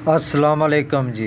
अस्सलाम वालेकुम जी।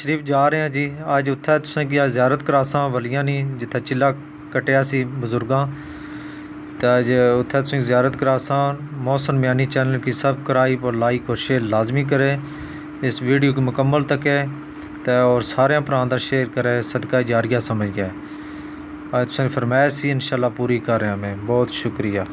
शरीफ जा रहे हैं जी। आज उत्थे तुसें की जियारत करासां वलियां नी जित्थे चीला कट्टिया सी बजुर्गां ते अज उत्थे तुसें जियारत करासां। मौसम म्यानी चैनल की सब्सक्राइब और लाइक और शेयर लाजमी करें। इस वीडियो को मुकम्मल तकें ते और सारे भरां दा शेयर करें, सदका जारिया समझ गया। आज तुसें फरमाइश सी इंशाल्लाह पूरी कर रहा मैं, बहुत शुक्रिया।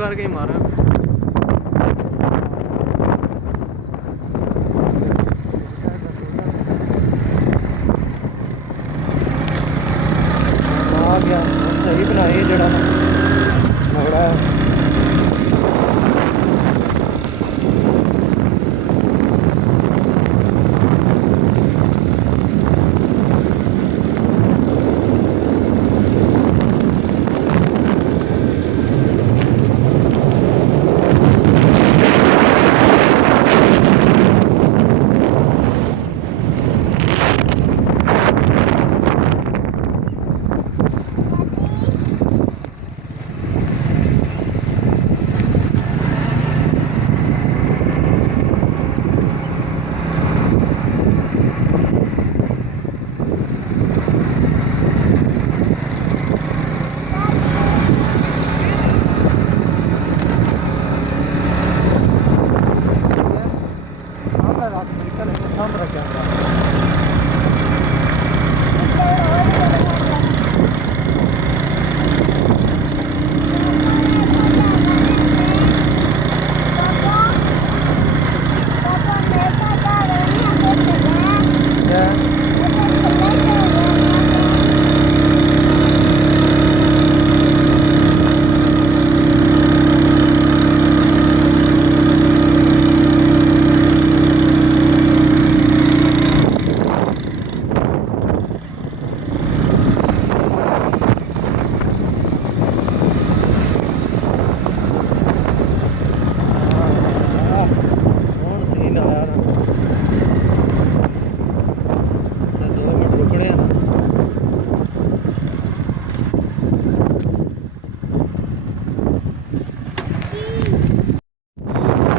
करके मारा आ गया सही बनाई जड़ा मोड़ा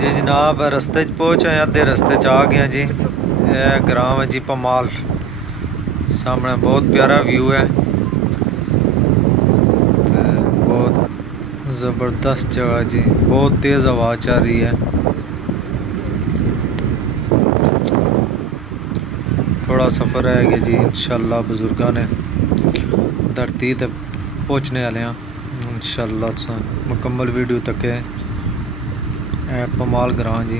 जी जनाब। रस्ते पहुँचे अद्धे रस्ते आ गए जी। यह ग्राम है जी पमाल, सामने बहुत प्यारा व्यू है, बहुत ज़बरदस्त जगह जी। बहुत तेज़ हवा चल रही है। थोड़ा सफ़र रह गया जी, इंशाल्लाह बजुर्गों ने धरती तक पहुँचने वाले हैं इंशाल्लाह। मुकम्मल वीडियो तक है पमाल ग्रां जी।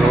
2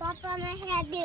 Papa me hediye.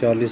40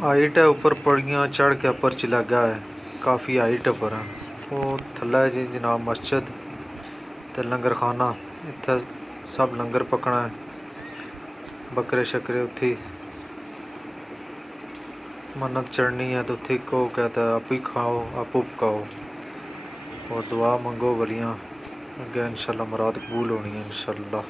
हाइट है उपर पड़ियाँ चढ़ के उपर च लगा है काफ़ी हाइट उपर है वो थल्ले जी जनाब मस्जिद ते लंगर खाना इत्थे सब लंगर पकना है बकरे शकरे उत्थे मन्नत चढ़नी है तो उत्थे को कहता है आप ही खाओ आप पकाओ और दुआ मंगो वलियाँ अगे इंशाल्लाह मुराद कबूल होनी है इंशाल्लाह।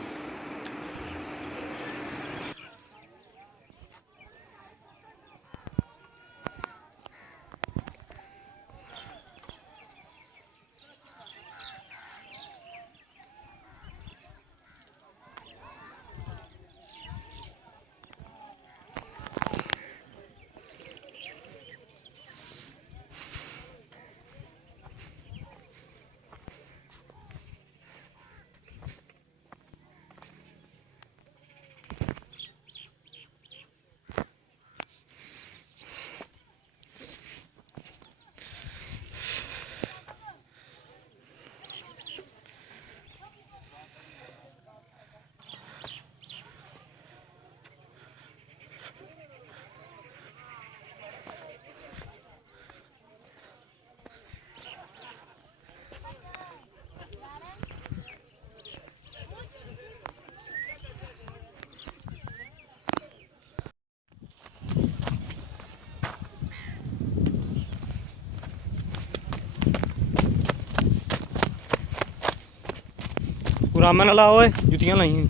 रामन ला ओए जुतियां लाई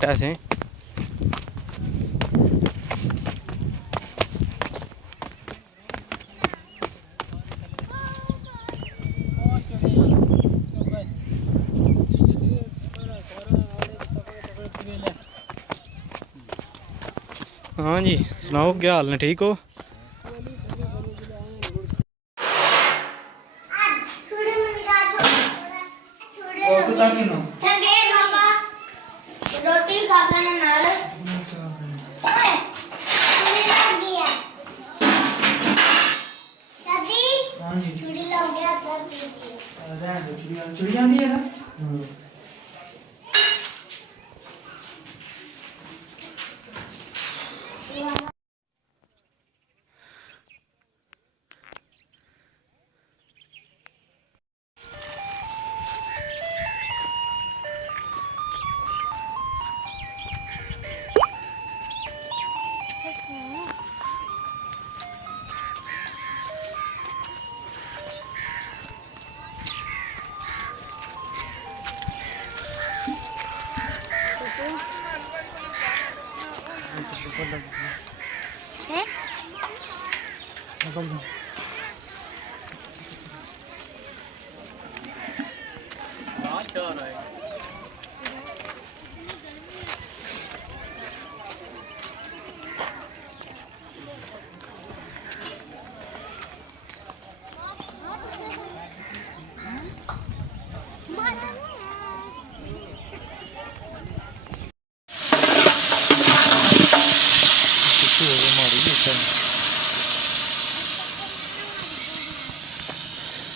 पैसे हाँ जी सुनाओ क्या हाल ने ठीक हो रोटी खाना नाल दादी हां जी छुरी लग गया दादी चुड़ियां भी है ना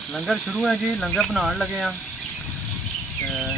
लंगर शुरू है जी लंगर बनाने लगे हैं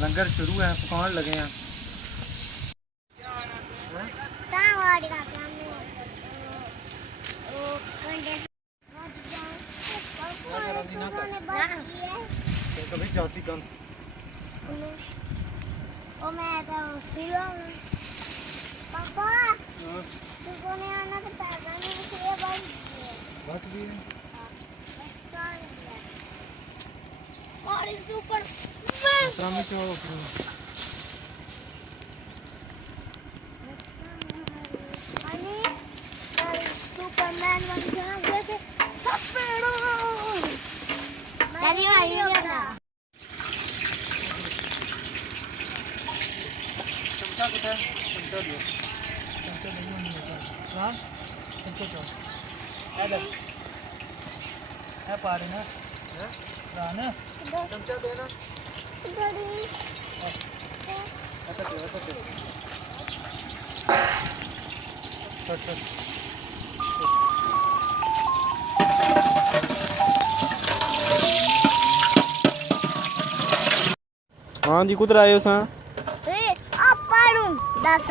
लंगर शुरू है पकाने लगे हैं कभी जासी कन ओ मैं तो सिलो पापा तू को नहीं आना तो पैसा नहीं चाहिए बात भी है और इस ऊपर खतरा में क्या हो अनि सुपरमैन बन गया जैसे सपेड़ो दादी भाई होगा चमचा कितना चमचा दियो चमचा नहीं होगा हां चमचा है पा रहे ना चमचा देना हाँ जी कुधर आए हो सा आप पढ़ूं 10